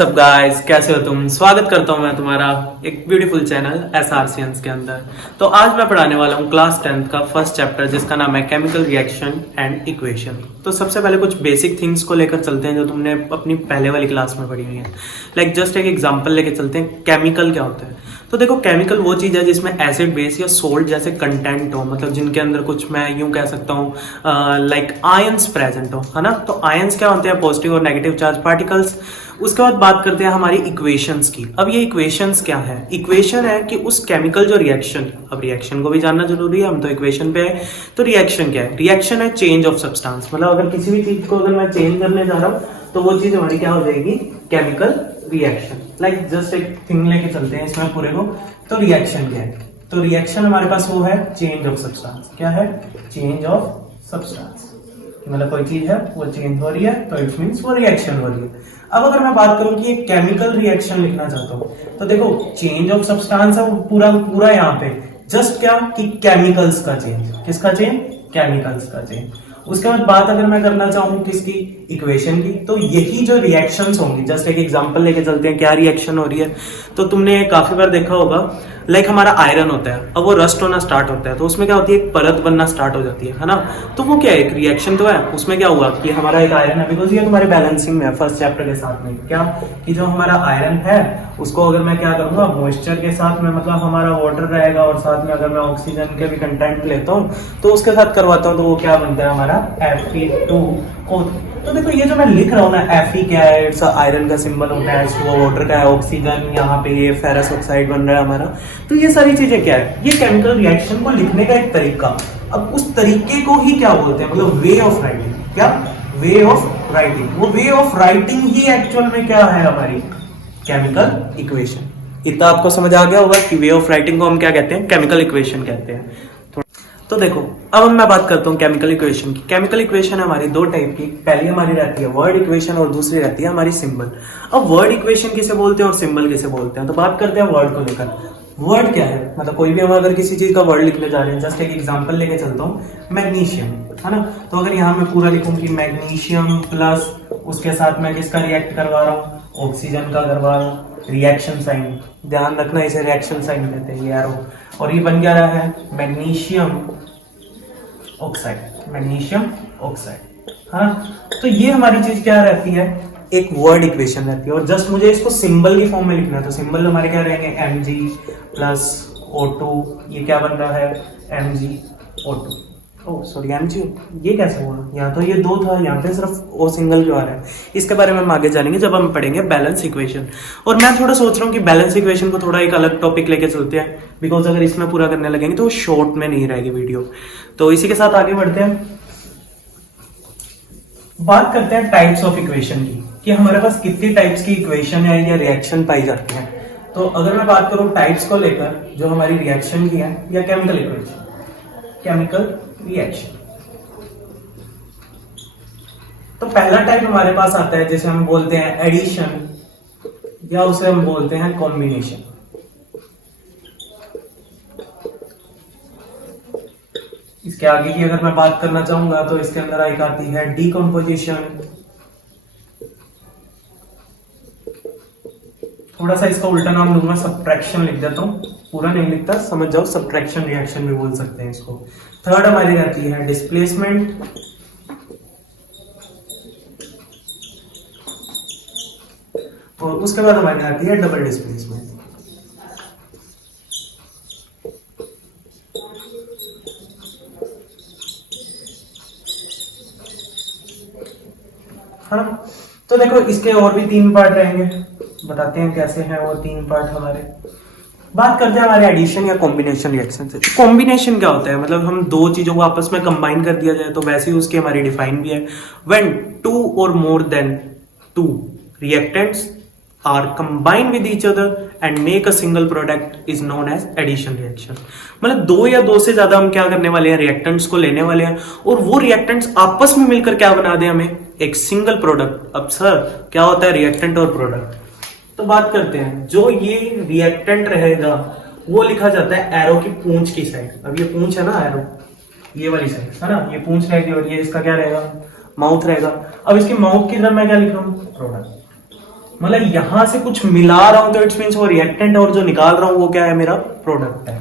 सब गाइस, कैसे हो तुम। स्वागत करता हूं मैं तुम्हारा एक ब्यूटीफुल चैनल SR के अंदर। तो आज मैं पढ़ाने वाला हूं क्लास 10th का फर्स्ट चैप्टर, जिसका नाम है केमिकल रिएक्शन एंड इक्वेशन। तो सबसे पहले कुछ बेसिक थिंग्स को लेकर चलते हैं जो तुमने अपनी पहले वाली क्लास में पढ़ी हुई है। लाइक जस्ट एक एग्जांपल लेके चलते हैं, केमिकल क्या होता है। तो देखो, केमिकल वो चीज़ है जिसमें एसिड बेस या सोल्ट जैसे कंटेंट हो, मतलब जिनके अंदर कुछ मैं यूं कह सकता हूँ लाइक आयंस प्रेजेंट हो, है ना। तो आयंस क्या होते हैं? पॉजिटिव और नेगेटिव चार्ज पार्टिकल्स। उसके बाद बात करते हैं हमारी इक्वेशंस की। अब ये इक्वेशंस क्या है? इक्वेशन है कि उस केमिकल जो रिएक्शन, अब रिएक्शन को भी जानना जरूरी है, हम तो इक्वेशन पे है। तो रिएक्शन क्या है? रिएक्शन है चेंज ऑफ सब्सटेंस। मतलब अगर किसी भी चीज को अगर मैं चेंज करने जा रहा हूँ तो वो चीज हमारी क्या हो जाएगी? Chemical reaction. लाइक जस्ट एक थिंग लेके चलते हैं इसमें पूरे को। तो रिएक्शन क्या है? तो रिएक्शन हमारे पास वो है चेंज ऑफ सब्सटेंस। क्या है? Change of substance. मतलब कोई चीज है वो चेंज हो रही है तो इट मींस वो रिएक्शन हो रही है। अब अगर मैं बात करूं कि एक केमिकल रिएक्शन लिखना चाहता हूं, तो देखो चेंज ऑफ सब्सटेंस है वो पूरा पूरा यहाँ पे जस्ट क्या कि केमिकल्स का चेंज। किसका चेंज? केमिकल्स का चेंज। उसके बाद बात अगर मैं करना चाहूं किसकी? इक्वेशन की। तो यही जो रिएक्शंस होंगी, जस्ट एक एग्जांपल लेके चलते हैं क्या रिएक्शन हो रही है। तो तुमने काफी बार देखा होगा, लाइक हमारा आयरन होता है, अब वो रस्ट होना स्टार्ट होता है तो उसमें क्या होती है? एक परत बनना स्टार्ट हो जाती है ना। तो वो क्या है? एक रिएक्शन तो है। उसमें क्या हुआ कि हमारा एक आयरन है, बिकॉज ये तुम्हारे बैलेंसिंग में है फर्स्ट चैप्टर के साथ में, क्या कि जो हमारा आयरन है उसको अगर मैं क्या करूंगा मॉइस्चर के साथ में, मतलब हमारा वाटर रहेगा और साथ में अगर मैं ऑक्सीजन के भी कंटेंट लेता हूँ तो उसके साथ करवाता हूँ, तो वो क्या बनता है हमारा? Fe2O। तो देखो ये जो मैं लिख रहा हूँ ना, Fe क्या है? इट्स आयरन का सिंबल होता है, H2O वाटर का है, ऑक्सीजन यहाँ पे ये फेरस ऑक्साइड बन रहा है हमारा। तो ये सारी चीजें क्या है? ये केमिकल रिएक्शन को लिखने का एक तरीका। अब उस तरीके को ही क्या बोलते हैं? मतलब वे ऑफ राइटिंग। क्या? Way of writing. वो वे ऑफ राइटिंग ही एक्चुअल में क्या है? हमारी केमिकल इक्वेशन। इतना आपको समझ आ गया होगा कि वे ऑफ राइटिंग को हम क्या कहते हैं? केमिकल इक्वेशन कहते हैं। तो देखो, अब मैं बात करता हूँ केमिकल इक्वेशन की। केमिकल इक्वेशन हमारी दो टाइप की। पहली हमारी रहती है वर्ड इक्वेशन और दूसरी रहती है हमारी सिंबल। अब वर्ड इक्वेशन किसे बोलते हैं और सिंबल किसे बोलते हैं, तो बात करते हैं वर्ड को लेकर। वर्ड क्या है? मतलब कोई भी हम अगर किसी चीज का वर्ड लिखने जा रहे हैं, जस्ट एक एग्जांपल लेके चलता हूँ, मैग्नीशियम, है ना। तो अगर यहाँ मैं पूरा लिखूं कि मैग्नीशियम प्लस उसके साथ मैं किसका रिएक्ट करवा रहा हूँ? ऑक्सीजन का करवा रहा हूँ। रिएक्शन साइन, ध्यान रखना इसे रिएक्शन साइन कहते हैं, ये एरो। और ये बन क्या रहा है? Magnesium oxide. मैग्नीशियम ऑक्साइड, हाँ। तो ये हमारी चीज क्या रहती है? एक वर्ड इक्वेशन रहती है। और जस्ट मुझे इसको सिंबल की फॉर्म में लिखना है, तो सिंबल हमारे क्या रहेंगे? Mg plus O2। ये क्या बन रहा है? MgO2। ओह सॉरी, Mg, ये कैसे हुआ? यहाँ तो ये दो था, यहाँ पे सिर्फ O सिंगल क्यों आ रहा है? इसके बारे में हम आगे जानेंगे जब हम पढ़ेंगे बैलेंस इक्वेशन। और मैं थोड़ा सोच रहा हूँ कि बैलेंस इक्वेशन को थोड़ा एक अलग टॉपिक लेके चलते हैं, बिकॉज अगर इसमें पूरा करने लगेंगे तो शॉर्ट में नहीं रहेगी वीडियो। तो इसी के साथ आगे बढ़ते हैं, बात करते हैं टाइप्स ऑफ इक्वेशन की, कि हमारे पास कितनी टाइप्स की इक्वेशन है या रिएक्शन पाई जाती है। तो अगर मैं बात करूं टाइप्स को लेकर, जो हमारी रिएक्शन की है या केमिकल इक्वेशन, केमिकल रिएक्शन, तो पहला टाइप हमारे पास आता है जिसे हम बोलते हैं एडिशन, या उसे हम बोलते हैं कॉम्बिनेशन। इसके आगे की अगर मैं बात करना चाहूंगा तो इसके अंदर एक आती है डीकम्पोजिशन। थोड़ा सा इसका उल्टा नाम दूंगा, सब्ट्रैक्शन लिख देता हूं, पूरा नहीं लिखता, समझ जाओ, सब्ट्रैक्शन रिएक्शन भी बोल सकते हैं इसको। थर्ड हमारी रहती है डिस्प्लेसमेंट। और उसके बाद हमारी आती है डबल डिस्प्लेसमेंट। हाँ, तो देखो इसके और भी तीन पार्ट रहेंगे, बताते हैं कैसे हैं वो तीन पार्ट हमारे। बात करते हैं हमारे एडिशन या कॉम्बिनेशन रिएक्शन से। कॉम्बिनेशन क्या होता है? मतलब हम दो चीजों को आपस में कंबाइन कर दिया जाए, तो वैसे ही उसकी हमारी डिफाइन भी है, व्हेन टू और more than two reactants are combine with each other and make a single product is known as addition reaction. मतलब दो या दो से ज्यादा हम क्या करने वाले हैं? रिएक्टेंट्स को लेने वाले हैं, और वो रिएक्टेंट्स आपस में मिलकर क्या बना दे? हमें एक सिंगल प्रोडक्ट। अब सर क्या होता है रिएक्टेंट और प्रोडक्ट? तो बात करते हैं, जो ये रिएक्टेंट रहेगा वो लिखा जाता है एरो की पूंछ की साइड। अब ये पूंछ है ना, एरो ये वाली साइड है ना, ये पूंछ रहेगी और ये इसका क्या रहेगा? माउथ रहेगा। अब इसकी माउथ की तरफ मैं क्या लिख रहा हूँ? प्रोडक्ट। मतलब यहां से कुछ मिला रहा हूं तो इट्स मीन्स वो रिएक्टेंट, और जो निकाल रहा हूं वो क्या है, मेरा प्रोडक्ट है।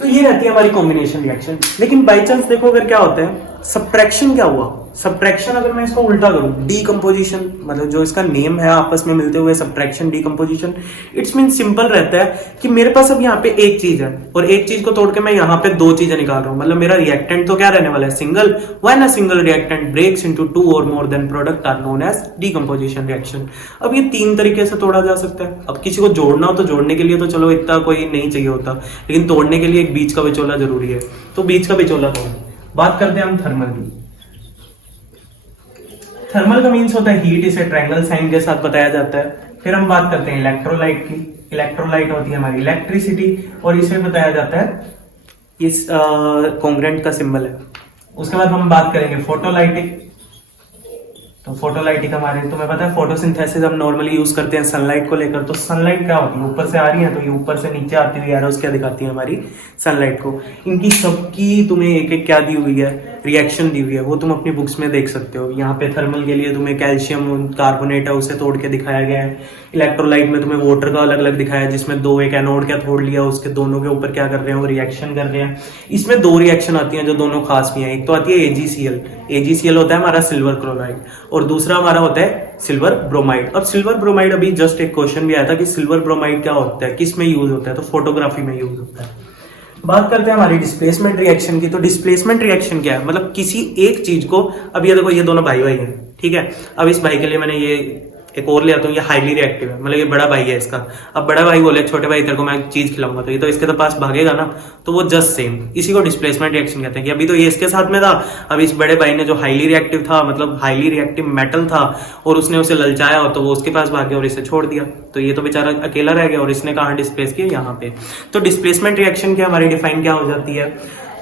तो ये रहती है हमारी कॉम्बिनेशन रिएक्शन। लेकिन बाई चांस देखो अगर क्या होता है, सब्ट्रैक्शन क्या हुआ, सब्ट्रैक्शन अगर मैं इसको उल्टा करूं, डीकंपोजिशन, मतलब जो इसका नेम है आपस में मिलते हुए subtraction decomposition, it's mean simple रहता है कि मेरे पास अब यहाँ पे एक चीज है और एक चीज को तोड़ के मैं यहाँ पे दो चीजें निकाल रहा हूं। मतलब मेरा रिएक्टेंट तो क्या रहने वाला है, single. When a single reactant breaks into two और more than product are known as decomposition reaction. अब ये तीन तरीके से तोड़ा जा सकता है। अब किसी को जोड़ना हो तो जोड़ने के लिए तो चलो इतना कोई नहीं चाहिए होता, लेकिन तोड़ने के लिए एक बीच का विचोला जरूरी है। तो बीच का विचोला कौन? बात करते हैं हम थर्मल की। थर्मल का मीन्स होता है हीट, इसे ट्रायंगल साइन के साथ बताया जाता है। फिर हम बात करते हैं इलेक्ट्रोलाइट की। इलेक्ट्रोलाइट होती है हमारी इलेक्ट्रिसिटी, और इसे बताया जाता है, इस कॉन्ग्रेंट का सिंबल है। उसके बाद हम बात करेंगे फोटोलाइटिक। तो फोटोलाइटिक हमारे, तुम्हें पता है फोटोसिंथेसिस हम नॉर्मली यूज करते हैं सनलाइट को लेकर। तो सनलाइट क्या होती है, ऊपर से आ रही है तो ये ऊपर से नीचे आती हुई एरोस क्या दिखाती है हमारी सनलाइट को। इनकी सबकी तुम्हें एक एक क्या दी हुई है, रिएक्शन दी हुई है, वो तुम अपनी बुक्स में देख सकते हो। यहाँ पे थर्मल के लिए तुम्हें कैल्शियम कार्बोनेट है उसे तोड़ के दिखाया गया है। इलेक्ट्रोलाइट में तुम्हें वाटर का अलग अलग दिखाया है, जिसमें दो एक एनोड क्या तोड़ लिया, उसके दोनों के ऊपर क्या कर रहे हैं, वो रिएक्शन कर रहे हैं। इसमें दो रिएक्शन आती हैं जो दोनों खास भी हैं। एक तो आती है AgCl। AgCl होता है हमारा सिल्वर क्लोराइड, और दूसरा हमारा होता है सिल्वर ब्रोमाइड। अब सिल्वर ब्रोमाइड, अभी जस्ट एक क्वेश्चन भी आया था कि सिल्वर ब्रोमाइड क्या होता है, किस में यूज होता है, तो फोटोग्राफी में यूज होता है। बात करते हैं हमारी डिस्प्लेसमेंट रिएक्शन की। तो डिस्प्लेसमेंट रिएक्शन क्या है, मतलब किसी एक चीज को, अब ये देखो ये दोनों भाई भाई हैं, ठीक है। अब इस भाई के लिए मैंने ये एक और लिया, तो ये हाईली रिएक्टिव है, मतलब ये बड़ा भाई है इसका। अब बड़ा भाई बोले छोटे भाई तेरे को मैं चीज खिलाऊंगा, तो ये तो इसके तो पास भागेगा ना, तो वो जस्ट सेम, इसी को डिस्प्लेसमेंट रिएक्शन कहते हैं। कि अभी तो ये इसके साथ में था, अब इस बड़े भाई ने जो हाईली रिएक्टिव था, मतलब हाईली रिएक्टिव मेटल था, और उसने उसे ललचाया और तो वो उसके पास भाग गया और इसे छोड़ दिया, तो ये तो बेचारा अकेला रह गया, और इसने कहाँ डिस्प्लेस किया, यहाँ पे। तो डिस्प्लेसमेंट रिएक्शन की हमारी डिफाइन क्या हो जाती है,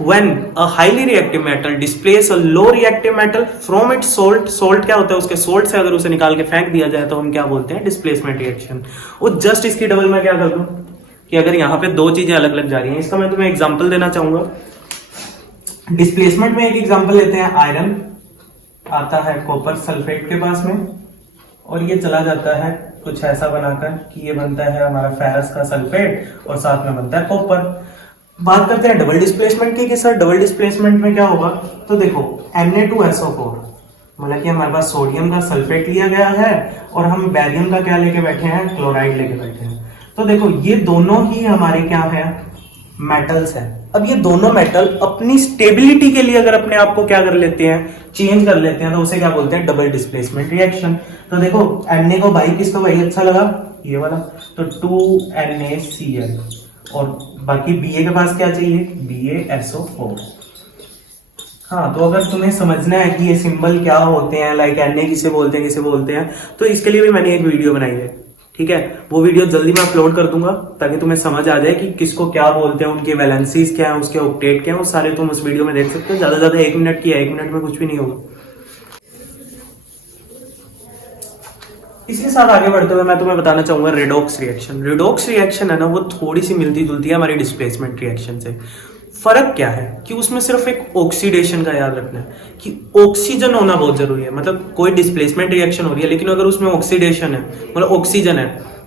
when a highly reactive metal displace a low reactive metal from its salt क्या होता है, उसके salt से अगर उसे निकाल के फेंक दिया जाए तो हम क्या बोलते हैं, डिस्प्लेसमेंट रिएक्शन। और जस्ट इसकी डबल मैं क्या कर दूं कि अगर यहाँ पे दो चीजें अलग अलग जा रही हैं, इसका मैं तुम्हें एग्जांपल देना चाहूंगा। डिस्प्लेसमेंट में एक एग्जांपल लेते हैं, आयरन आता है कॉपर सल्फेट के पास में, और ये चला जाता है कुछ ऐसा बनाकर कि ये बनता है हमारा फेरस का सल्फेट और साथ में बनता है कॉपर। बात करते हैं डबल डिस्प्लेसमेंट की, कि सर डबल डिस्प्लेसमेंट में क्या होगा, तो देखो Na2SO4, मतलब कि हमारे पास सोडियम का सल्फेट लिया गया है और हम बैरियम का क्या लेके बैठे हैं, क्लोराइड लेके बैठे हैं। तो देखो ये दोनों ही हमारे क्या है, मेटल्स हैं। अब ये दोनों मेटल अपनी स्टेबिलिटी के लिए अगर अपने आप को क्या कर लेते हैं, चेंज कर लेते हैं, तो उसे क्या बोलते हैं, डबल डिस्प्लेसमेंट रिएक्शन। तो देखो Na को भाई किसको भाई अच्छा लगा, ये वाला, तो 2NaCl, और बाकी Ba के पास क्या चाहिए, BaSO4। हाँ, तो अगर तुम्हें समझना है कि ये सिंबल क्या होते हैं, लाइक Na किसे बोलते हैं किसे बोलते हैं, तो इसके लिए भी मैंने एक वीडियो बनाई है, ठीक है। वो वीडियो जल्दी मैं अपलोड कर दूंगा ताकि तुम्हें समझ आ जाए कि किसको क्या बोलते हैं, उनके वैलेंसीज क्या है, उसके ऑक्टेट क्या है, वो सारे तुम उस वीडियो में देख सकते हो। ज्यादा से ज्यादा 1 मिनट की है, 1 मिनट में कुछ भी नहीं होगा। इसी साथ आगे बढ़ते हुए मैं तुम्हें बताना चाहूंगा रेडॉक्स रिएक्शन। रेडॉक्स रिएक्शन है ना, वो थोड़ी सी मिलती जुलती है हमारी डिस्प्लेसमेंट रिएक्शन से। फर्क क्या है कि उसमें सिर्फ एक ऑक्सीडेशन का याद रखना है कि ऑक्सीजन होना बहुत जरूरी है। मतलब कोई डिस्प्लेसमेंट रिएक्शन हो रही है, लेकिन अगर उसमें ऑक्सीडेशन है, मतलब ऑक्सीजन है,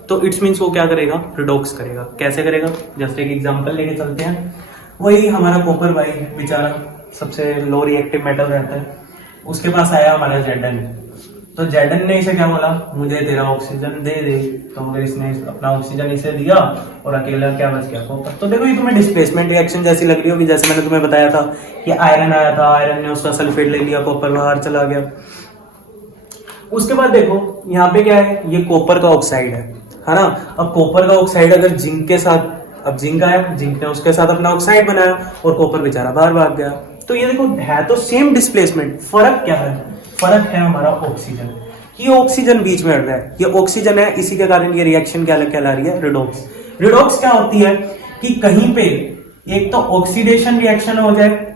तो इट्स मीन्स वो क्या करेगा, रिडॉक्स करेगा। कैसे करेगा, जैसे एक एग्जांपल लेके चलते हैं। वही हमारा कॉपर भाई बेचारा सबसे लो रिएक्टिव मेटल रहता है, उसके पास आया हमारा Zn, तो Zn ने इसे क्या बोला, मुझे तेरा ऑक्सीजन दे दे। तो अगर इसने अपना ऑक्सीजन इसे दिया और अकेला क्या बच गया, कॉपर। तो देखो ये तुम्हें डिस्प्लेसमेंट रिएक्शन जैसी लग रही होगी, जैसे मैंने तुम्हें बताया था कि आयरन आया था, आयरन ने उसका सल्फेट ले लिया, कॉपर बाहर चला गया। उसके बाद देखो यहाँ पे क्या है, ये कॉपर का ऑक्साइड है ना। अब कॉपर का ऑक्साइड अगर जिंक के साथ, अब जिंक आया, जिंक ने उसके साथ अपना ऑक्साइड बनाया और कॉपर बेचारा बाहर भाग गया। तो ये देखो है तो सेम डिस्प्लेसमेंट, फर्क क्या है, फर्क है हमारा ऑक्सीजन। ये ऑक्सीजन बीच में हट रहा है, ये ऑक्सीजन है, इसी के कारण ये रिएक्शन क्या कहला रही है, रिडॉक्स। रिडॉक्स क्या होती है कि कहीं पे एक तो ऑक्सीडेशन रिएक्शन हो जाए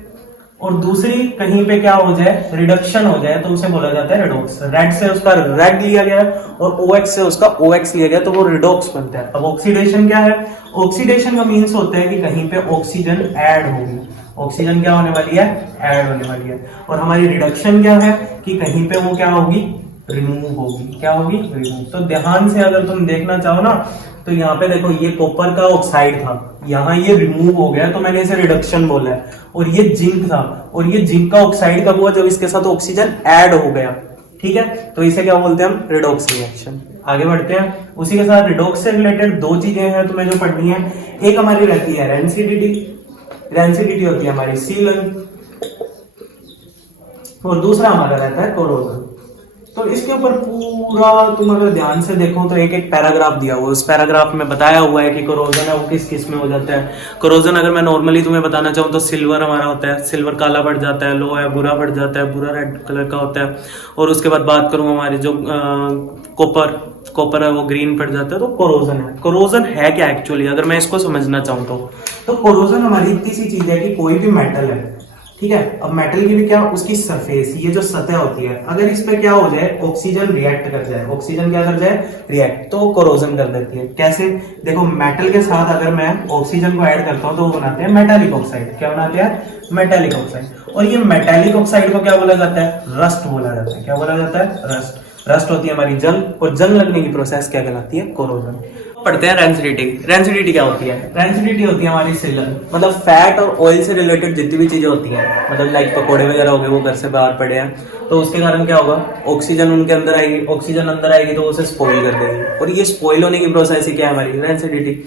और दूसरी कहीं पे क्या हो जाए, रिडक्शन हो जाए, तो उसे बोला जाता है रिडॉक्स। रेड से उसका रेड लिया गया और OX से उसका OX लिया गया, तो वो रिडॉक्स बनता है। अब ऑक्सीडेशन क्या है, ऑक्सीडेशन का मीन्स होता है कि कहीं पे ऑक्सीजन ऐड होगी, ऑक्सीजन क्या होने वाली है, ऐड होने वाली है। और हमारी रिडक्शन क्या है कि कहीं पे वो क्या होगी, रिमूव होगी। क्या होगी? रिमूव। तो ध्यान से अगर तुम देखना चाहो ना, तो यहाँ पे देखो ये कॉपर का ऑक्साइड था, यहाँ ये रिमूव हो गया तो मैंने इसे रिडक्शन बोला है। और ये जिंक था, और ये जिंक का ऑक्साइड कब हुआ? जब इसके साथ ऑक्सीजन ऐड हो गया। ठीक है, तो इसे क्या बोलते हैं हम? Redox reaction. आगे बढ़ते हैं। उसी के साथ रिडॉक्स से रिलेटेड दो चीजें हैं तुम्हें जो पढ़नी है। एक हमारी रहती है रेंसिडिटी, रेंसिडिटी होती है हमारी सीलन, और दूसरा हमारा रहता है कोरोजन। तो इसके ऊपर पूरा तुम अगर ध्यान से देखो तो एक एक पैराग्राफ दिया हुआ है। उस पैराग्राफ में बताया हुआ है कि कोरोजन है वो किस किस में हो जाता है। कोरोजन अगर मैं नॉर्मली तुम्हें बताना चाहूँ तो सिल्वर हमारा होता है, सिल्वर काला पड़ जाता है। लो है बुरा पड़ जाता है, बुरा रेड कलर का होता है। और उसके बाद बात करूँ हमारी जो कॉपर है वो ग्रीन पड़ जाता है। तो कोरोजन है। कोरोजन है क्या एक्चुअली, अगर मैं इसको समझना चाहूँ तो कोरोजन हमारी इतनी सी चीज है कि कोई भी मेटल है, ठीक है, अब मेटल की भी क्या, उसकी सरफेस, ये जो सतह होती है, अगर इस पे क्या हो जाए, ऑक्सीजन रिएक्ट कर जाए, ऑक्सीजन क्या कर जाए? रिएक्ट, तो कोरोजन कर देती है। कैसे? देखो मेटल के साथ अगर मैं ऑक्सीजन को ऐड करता हूं तो वो बनाते हैं मेटालिक ऑक्साइड। क्या बनाते हैं? Metallic oxide. और ये मेटालिक ऑक्साइड को क्या बोला जाता है? रस्ट बोला जाता है। क्या बोला जाता है? रस्ट। रस्ट होती है हमारी जंग, और जंग लगने की प्रोसेस क्या कहलाती है? कोरोजन। पढ़ते हैं रेंसिडिटी। रेंसिडिटी क्या होती है? रेंसिडिटी होती है हमारी सीलन, मतलब फैट और ऑयल से रिलेटेड जितनी भी चीजें होती हैं, मतलब लाइक पकोड़े वगैरह हो गए वो घर से बाहर पड़े हैं, तो उसके कारण क्या होगा? ऑक्सीजन उनके अंदर आएगी, ऑक्सीजन अंदर आएगी तो उसे स्पॉइल कर देगी। और ये स्पॉइल होने की प्रोसेस ही क्या है? हमारी रेंसिडिटी।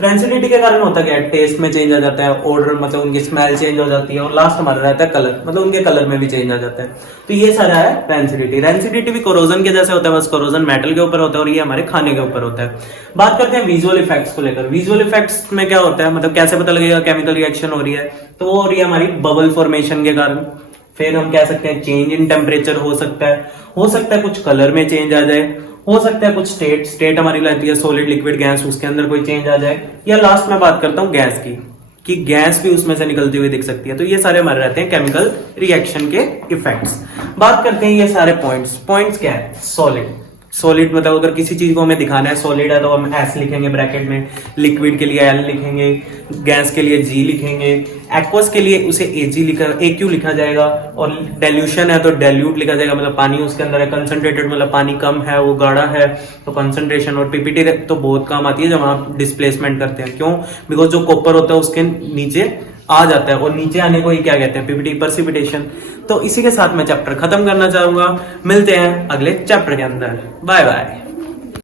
रेंसिडिटी के कारण होता क्या है? टेस्ट में चेंज आ जाता है, ऑर्डर मतलब उनकी स्मेल चेंज हो जाती है, और लास्ट हमारा रहता है कलर, मतलब उनके कलर में भी चेंज आ जाता है। तो ये सारा है रेंसिडिटी। रेंसिडिटी भी कोरोजन के जैसे होता है, बस कोरोजन मेटल के ऊपर होता है और ये हमारे खाने के ऊपर होता है। बात करते हैं विजुअल इफेक्ट्स को लेकर। विजुअल इफेक्ट्स में क्या होता है, मतलब कैसे पता लगेगा केमिकल रिएक्शन हो रही है? तो वो हो रही है हमारी बबल फॉर्मेशन के कारण। फिर हम कह सकते हैं चेंज इन टेम्परेचर हो सकता है कुछ कलर में चेंज आ जाए, हो सकता है कुछ स्टेट हमारी रहती है सॉलिड लिक्विड गैस, उसके अंदर कोई चेंज आ जाए, या लास्ट में बात करता हूं गैस की, कि गैस भी उसमें से निकलती हुई दिख सकती है। तो ये सारे हमारे रहते हैं केमिकल रिएक्शन के इफेक्ट्स। बात करते हैं ये सारे पॉइंट्स क्या है? सॉलिड मतलब अगर किसी चीज को हमें दिखाना है सॉलिड है तो हम एस लिखेंगे ब्रैकेट में, लिक्विड के लिए एल लिखेंगे, गैस के लिए जी लिखेंगे, एक्वस के लिए उसे AQ लिखा जाएगा, और डेल्यूशन है तो डेल्यूट लिखा जाएगा, मतलब पानी उसके अंदर है। कंसंट्रेटेड मतलब पानी कम है, वो गाढ़ा है, तो कंसंट्रेशन। और पीपीटी तो बहुत काम आती है जब आप डिस्प्लेसमेंट करते हैं। क्यों? बिकॉज जो कॉपर होता है उसके नीचे आ जाता है, और नीचे आने को ही क्या कहते हैं? PPT, precipitation. तो इसी के साथ मैं चैप्टर खत्म करना चाहूंगा। मिलते हैं अगले चैप्टर के अंदर। Bye bye.